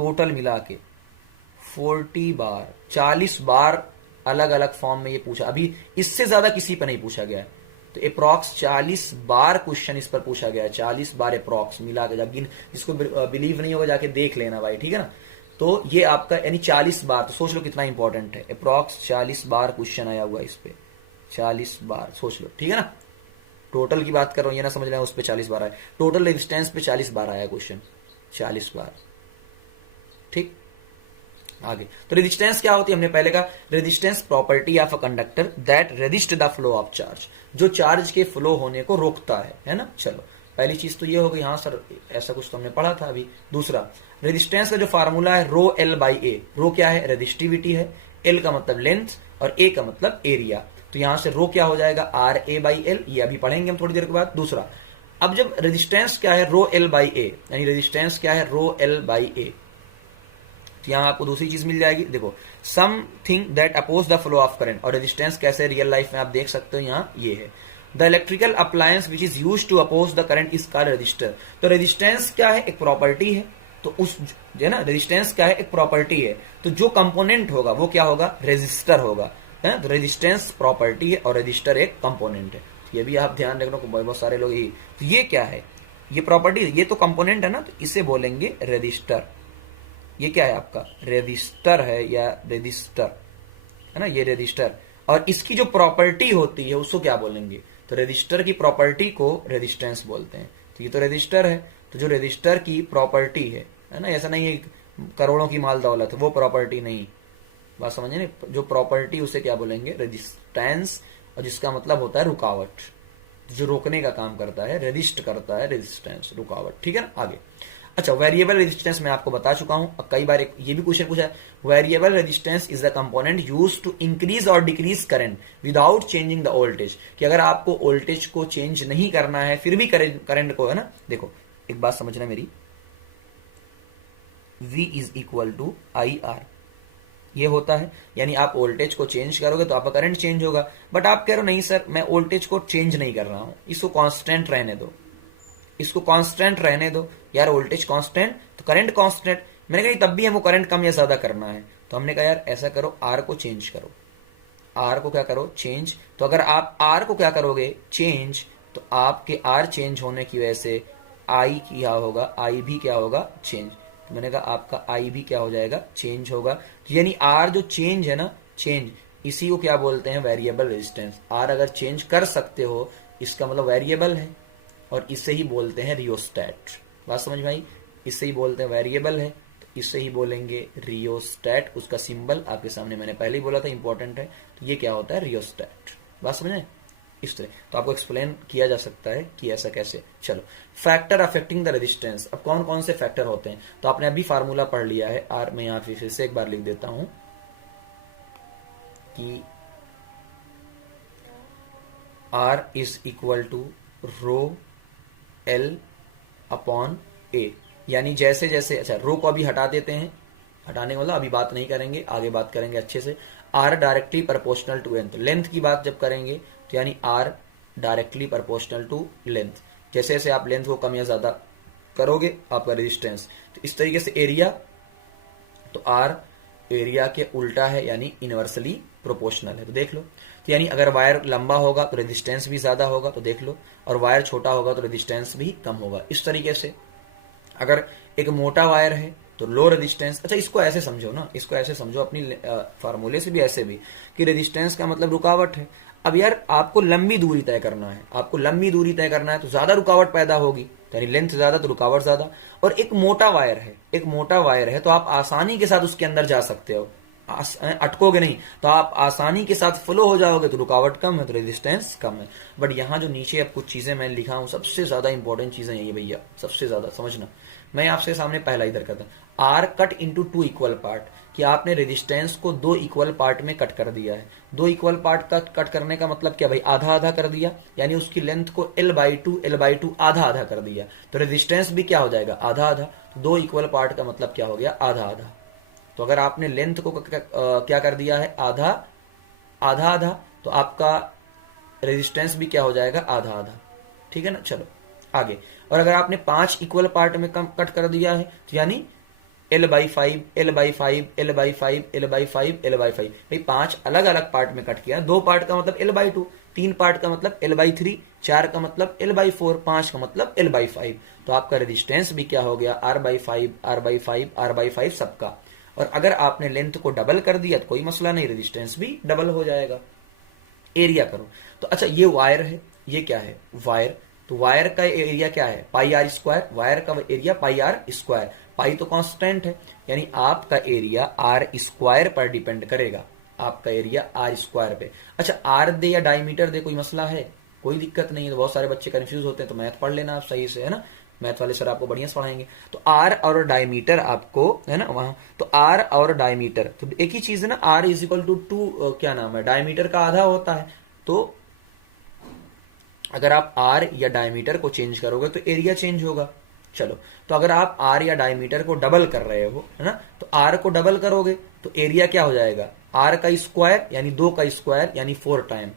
Total मिला के 40 बार, 40 बार अलग अलग फॉर्म में ये पूछा। अभी इससे ज्यादा किसी पर नहीं पूछा गया है। तो अप्रॉक्स 40 बार क्वेश्चन इस पर पूछा गया है, 40 बार अप्रॉक्स मिला के। जब जिसको बिलीव नहीं होगा जाके देख लेना भाई, ठीक है ना। तो ये आपका यानी 40 बार, तो सोच लो कितना इंपॉर्टेंट है। अप्रॉक्स 40 बार क्वेश्चन आया हुआ इस पे, 40 बार सोच लो, ठीक है ना। टोटल की बात कर रहा हूं, ये ना समझ लेना उस पे 40 बार आया। टोटल रेजिस्टेंस पे 40 बार आया क्वेश्चन, 40 बार, ठीक। आगे तो रेजिस्टेंस क्या होती है, हमने पहले कहा resistance property of a conductor that resist the flow of charge, जो चार्ज के फ्लो होने को रोकता है ना। चलो पहली चीज तो ये हो गई, हाँ सर ऐसा कुछ तो हमने पढ़ा था अभी। दूसरा, रेजिस्टेंस का जो फार्मूला है रो एल बाई ए। रो क्या है, रेजिस्टिविटी है, एल का मतलब लेंथ और ए का मतलब एरिया। तो यहां से रो क्या हो जाएगा, आर ए बाई एल, ये अभी पढ़ेंगे हम थोड़ी देर के बाद। दूसरा, अब जब रेजिस्टेंस क्या है, रो एल बाई ए, यानी रेजिस्टेंस क्या है, रो एल बाई ए, तो यहां आपको दूसरी चीज मिल जाएगी। देखो, something that oppose the flow of current, और रेजिस्टेंस कैसे रियल लाइफ में आप देख सकते हो, यहां ये है the electrical appliance which is use to oppose the current is called resistor. तो रेजिस्टेंस क्या है, एक प्रॉपर्टी है। तो उस जो है ना, रेजिस्टेंस क्या है, एक प्रॉपर्टी है। तो जो कंपोनेंट होगा वो क्या होगा, रेजिस्टर होगा, है। तो रेजिस्टेंस प्रॉपर्टी है और रेजिस्टर एक कंपोनेंट है। ये भी आप ध्यान रखना, बहुत सारे लोग ही, तो ये क्या है, ये प्रॉपर्टी, ये तो कंपोनेंट है ना, तो इसे बोलेंगे रेजिस्टर। ये क्या है आपका, रेजिस्टर है या रेजिस्टर, है ना, ये रेजिस्टर। और इसकी जो प्रॉपर्टी होती है उसको क्या बोलेंगे, तो रेजिस्टर की प्रॉपर्टी को रेजिस्टेंस बोलते हैं। तो ये तो रेजिस्टर है, तो जो रेजिस्टर की प्रॉपर्टी है ना, ऐसा नहीं है करोड़ों की माल दौलत, वो प्रॉपर्टी नहीं, बात समझे ना। जो प्रॉपर्टी उसे क्या बोलेंगे, रेजिस्टेंस, और जिसका मतलब होता है रुकावट, जो रोकने का काम करता है, रेजिस्ट करता है, रेजिस्टेंस रुकावट, ठीक है ना। आगे, अच्छा, वेरिएबल रेजिस्टेंस मैं आपको बता चुका हूं। अब कई बार ये भी क्वेश्चन पूछा है, variable resistance is the component used to increase और decrease current without changing the voltage, कि अगर आपको वोल्टेज को चेंज नहीं करना है फिर भी करंट को, है ना। देखो एक बात समझना मेरी, V is equal to I R, ये होता है, यानी आप वोल्टेज को चेंज करोगे तो आपका करंट चेंज होगा। बट आप कह रहे हो नहीं सर मैं वोल्टेज को चेंज नहीं कर रहा हूं, इसको कांस्टेंट रहने दो, इसको कांस्टेंट रहने दो यार, वोल्टेज कांस्टेंट तो करंट कांस्टेंट। मैंने कहा तब भी हमको करंट कम या ज्यादा करना है, तो हमने कहा यार ऐसा करो, आर को चेंज करो, आर को क्या करो, चेंज। तो अगर आप आर को क्या करोगे, चेंज, तो आपके आर चेंज होने की वजह से आई क्या होगा, आई भी क्या होगा, चेंज। तो मैंने कहा आपका आई भी क्या हो जाएगा, चेंज होगा। तो यानी आर जो चेंज है ना, चेंज, इसी को क्या बोलते हैं, वेरिएबल रेजिस्टेंस। आर अगर चेंज कर सकते हो इसका मतलब वेरिएबल है, और इसे ही बोलते हैं रियोस्टैट। बात समझ में आई, इससे ही बोलते हैं वेरिएबल है, तो इससे ही बोलेंगे रियोस्टैट। उसका सिंबल आपके सामने मैंने पहले ही बोला था, इंपॉर्टेंट है। तो ये क्या होता है, रियोस्टैट। बात समझ में, इस तरह तो आपको एक्सप्लेन किया जा सकता है कि ऐसा कैसे। चलो, फैक्टर अफेक्टिंग द रेजिस्टेंस, अब कौन कौन से फैक्टर होते हैं, तो आपने अभी फार्मूला पढ़ लिया है। आर मैं यहां फिर से एक बार लिख देता हूं कि R is equal to rho L upon A, यानी जैसे जैसे, अच्छा रो को अभी हटा देते हैं, हटाने का मतलब अभी बात नहीं करेंगे, आगे बात करेंगे अच्छे से। R directly proportional to length, length की बात जब करेंगे तो यानी R directly proportional to length, जैसे जैसे आप लेंथ को कम या ज्यादा करोगे आपका रेजिस्टेंस। तो इस तरीके से एरिया, तो आर एरिया के उल्टा है, यानी इनवर्सली प्रोपोर्शनल है। तो देख लो, तो यानी अगर वायर लंबा होगा तो रेजिस्टेंस भी ज्यादा होगा, तो देख लो, और वायर छोटा होगा तो रेजिस्टेंस भी कम होगा। इस तरीके से अगर एक मोटा वायर है तो लो रेजिस्टेंस, अच्छा इसको ऐसे समझो ना, इसको ऐसे समझो अपनी फार्मूले से भी ऐसे भी, कि रेजिस्टेंस का मतलब रुकावट है। अब यार आपको लंबी दूरी तय करना है, आपको लंबी दूरी तय करना है तो ज्यादा रुकावट पैदा होगी, यानी लेंथ ज्यादा तो रुकावट ज्यादा। और एक मोटा वायर है, एक मोटा वायर है तो आप आसानी के साथ उसके अंदर जा सकते हो, अटकोगे नहीं, तो आप आसानी के साथ फ्लो हो जाओगे, तो रुकावट कम है तो रेजिस्टेंस कम है। बट यहां जो नीचे अब कुछ चीजें मैंने लिखा हूं, सबसे ज्यादा इंपॉर्टेंट चीजें ये भैया, सबसे ज्यादा समझना। मैं आपसे सामने पहला इधर करता हूं, R cut into two equal part, कि आपने रेजिस्टेंस को दो इक्वल पार्ट में कट कर दिया है। दो इक्वल पार्ट का कट करने का मतलब क्या भाई, आधा आधा कर दिया, यानी उसकी लेंथ को L/2 आधा आधा कर दिया, तो रेजिस्टेंस भी क्या हो जाएगा, आधा आधा। तो दो इक्वल पार्ट का मतलब क्या हो गया, आधा आधा। तो अगर आपने लेंथ को क्या कर दिया है, आधा आधा, तो आपका रेजिस्टेंस भी क्या हो जाएगा, आधा आधा, ठीक है ना। चलो आगे, और अगर आपने 5 इक्वल पार्ट में कट कर दिया है, तो यानी L/5, L/5, L/5, L/5, L/5। भाई 5 अलग अलग पार्ट में कट किया, 2 पार्ट का मतलब L/2, 3 पार्ट का मतलब L/3, 4 का मतलब L/4, 5 का मतलब L/5। तो आपका रेजिस्टेंस भी क्या हो गया, R/5, R/5, R/5 सबका। और अगर आपने लेंथ को डबल कर दिया तो कोई मसला नहीं, रेजिस्टेंस भी डबल हो जाएगा। एरिया करो तो अच्छा, ये वायर है, ये क्या है, वायर। तो वायर का एरिया क्या है, पाई आर स्क्वायर। वायर का एरिया पाई आर स्क्वायर। पाई तो कांस्टेंट है, यानी आपका एरिया आर स्क्वायर पर डिपेंड करेगा, आपका एरिया आर स्क्वायर पे। अच्छा, आर दे या डायमीटर दे, कोई मसला है, कोई दिक्कत नहीं है। तो बहुत सारे बच्चे कंफ्यूज होते हैं, तो मैथ पढ़ लेना आप सही से, है ना, मैथ वाले सर आपको बढ़िया से पढ़ाएंगे। तो आर और डायमीटर आपको, है ना, वहां तो आर और डायमीटर तो एक ही चीज है ना, आर इज इक्वल टू 2 क्या नाम है, डायमीटर का आधा होता है। तो अगर आप आर या डायमीटर को चेंज करोगे तो एरिया चेंज होगा। चलो, तो अगर आप आर या डायमीटर को डबल कर रहे हो, है ना, तो आर को डबल करोगे तो एरिया क्या हो जाएगा, आर का स्क्वायर यानी 2 का स्क्वायर यानी 4 टाइम।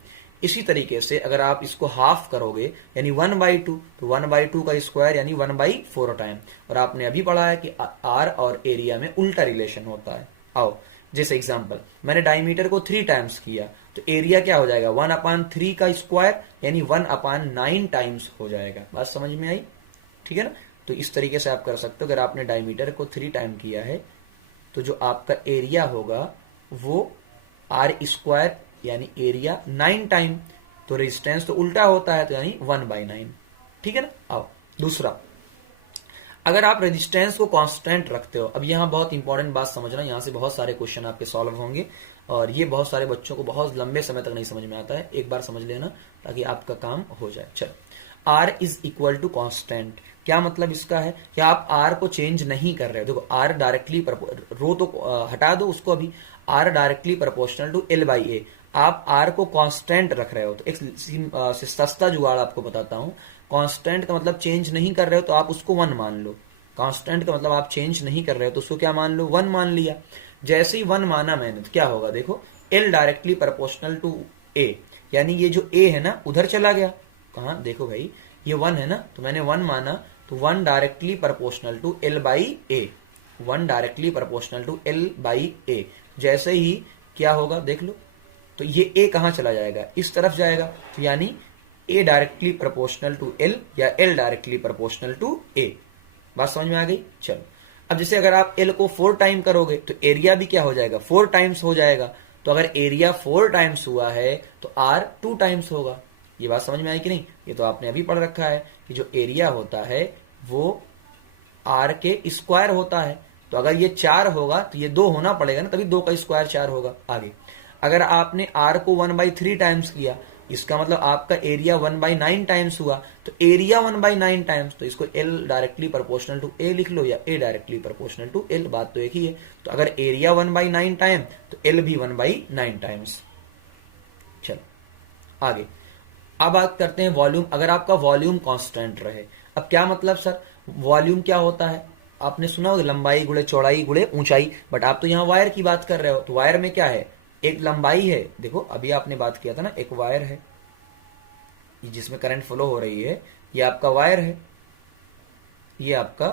इसी तरीके से अगर आप इसको हाफ करोगे यानी 1/2, तो 1/2 का स्क्वायर यानी 1/4 टाइम। और आपने अभी पढ़ा है कि आर और एरिया में उल्टा रिलेशन होता है। आओ, जैसे एग्जांपल, मैंने डायमीटर को 3 टाइम्स किया तो एरिया क्या हो जाएगा, 1/3 का स्क्वायर यानी 1/9 टाइम्स हो जाएगा। बात समझ में आई, ठीक है ना। तो इस तरीके से आप कर सकते हो। अगर आपने डायमीटर को 3 टाइम किया है तो जो आपका एरिया होगा वो आर स्क्वायर यानी एरिया 9 टाइम, तो रेजिस्टेंस तो उल्टा होता है, तो यानी 1/9, ठीक है ना। आओ दूसरा, अगर आप रेजिस्टेंस को कांस्टेंट रखते हो, अब यहां बहुत इंपॉर्टेंट बात समझना, यहां से बहुत सारे क्वेश्चन आपके सॉल्व होंगे और ये बहुत सारे बच्चों को बहुत लंबे समय तक नहीं समझ में आता है, एक बार समझ लेना ताकि आपका काम हो जाए। चलो, R is equal to constant, क्या मतलब इसका है कि आप आर को चेंज नहीं कर रहे हो। देखो, आर डायरेक्टली रो तो हटा दो उसको, अभी are directly proportional to L/A, आप आर को कांस्टेंट रख रहे हो। तो एक सस्ता जुगाड़ आपको बताता हूं, कांस्टेंट का मतलब चेंज नहीं कर रहे हो तो आप उसको 1 मान लो। कांस्टेंट का मतलब आप चेंज नहीं कर रहे हो तो उसको क्या मान लो, 1 मान लिया। जैसे ही 1 माना मैंने तो क्या होगा, देखो L directly proportional to A, यानी ये जो A है ना उधर चला गया। कहा, देखो भाई ये 1 है ना, तो मैंने 1 माना तो 1 directly proportional to L/A, 1 directly proportional to L/A। जैसे ही क्या होगा देख लो, तो ये A कहां चला जाएगा, इस तरफ जाएगा, तो यानी A directly proportional to L या L directly proportional to A। बात समझ में आ गई। चलो, अब जैसे अगर आप L को 4 टाइम करोगे तो एरिया भी क्या हो जाएगा, 4 टाइम्स हो जाएगा। तो अगर एरिया 4 टाइम्स हुआ है तो R 2 टाइम्स होगा। ये बात समझ में आई कि नहीं, ये तो आपने अभी पढ़ रखा है कि जो एरिया होता है वो R के स्क्वायर होता है। तो अगर ये 4 होगा तो ये 2 होना पड़ेगा ना, तभी 2 का स्क्वायर 4 होगा। आगे, अगर आपने R को 1/3 टाइम्स किया, इसका मतलब आपका एरिया 1/9 टाइम्स हुआ। तो एरिया 1/9 टाइम्स, तो इसको L directly proportional to A लिख लो या A directly proportional to L, बात तो एक ही है। तो अगर एरिया 1/9 टाइम तो L भी 1/9 टाइम्स। चलो आगे, अब बात करते हैं वॉल्यूम। अगर आपका वॉल्यूम कांस्टेंट रहे, अब क्या मतलब सर, वॉल्यूम क्या होता है, आपने सुना होगा लंबाई गुणे चौड़ाई गुणे ऊंचाई, बट आप तो यहाँ वायर की बात कर रहे हो। तो वायर में क्या है, एक लंबाई है, देखो अभी आपने बात किया था ना, एक वायर है जिसमें करंट फ्लो हो रही है, ये आपका वायर है, ये आपका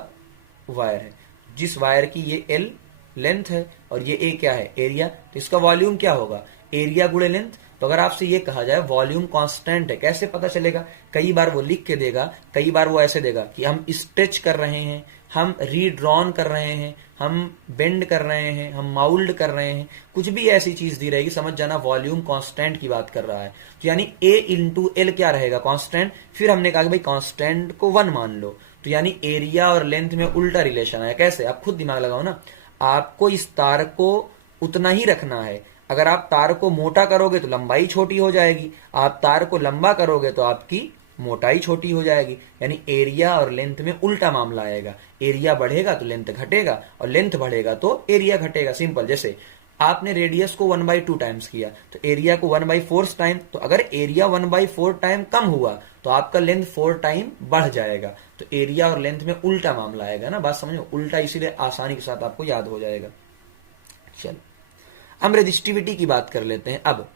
वायर है, जिस वायर की ये L लेंथ है और ये A क्या है, एरिया। तो इसका वॉल्यूम क्या होगा, एरिया गुणे लेंथ। तो अगर आपसे ये कहा जाए वॉल्यूम कांस्टेंट है, कैसे पता चलेगा, कई बार वो लिख के देगा, कई बार वो ऐसे देगा कि हम स्ट्रेच कर रहे हैं, हम रीड्रॉन कर रहे हैं, हम बेंड कर रहे हैं, हम माउल्ड कर रहे हैं, कुछ भी ऐसी चीज दी रहेगी, समझ जाना वॉल्यूम कांस्टेंट की बात कर रहा है। तो यानी A इंटू L क्या रहेगा, कांस्टेंट। फिर हमने कहा कि भाई कांस्टेंट को 1 मान लो, तो यानी एरिया और लेंथ में उल्टा रिलेशन है। कैसे, आप खुद दिमाग लगाओ ना, आपको इस तार को उतना ही रखना है। अगर आप तार को मोटा करोगे तो लंबाई छोटी हो जाएगी, आप तार को लंबा करोगे तो आपकी मोटाई छोटी हो जाएगी, यानी एरिया और लेंथ में उल्टा मामला आएगा। एरिया बढ़ेगा तो लेंथ घटेगा और लेंथ बढ़ेगा तो एरिया घटेगा। सिंपल, जैसे आपने रेडियस को 1/2 टाइम्स किया तो एरिया को 1/4 टाइम, तो अगर एरिया 1/4 टाइम कम हुआ तो आपका लेंथ 4 टाइम बढ़ जाएगा। तो एरिया और लेंथ में उल्टा मामला आएगा ना, बात समझो, उल्टा इसीलिए आसानी के साथ आपको याद हो जाएगा। चलो हम रेजिस्टिविटी की बात कर लेते हैं। अब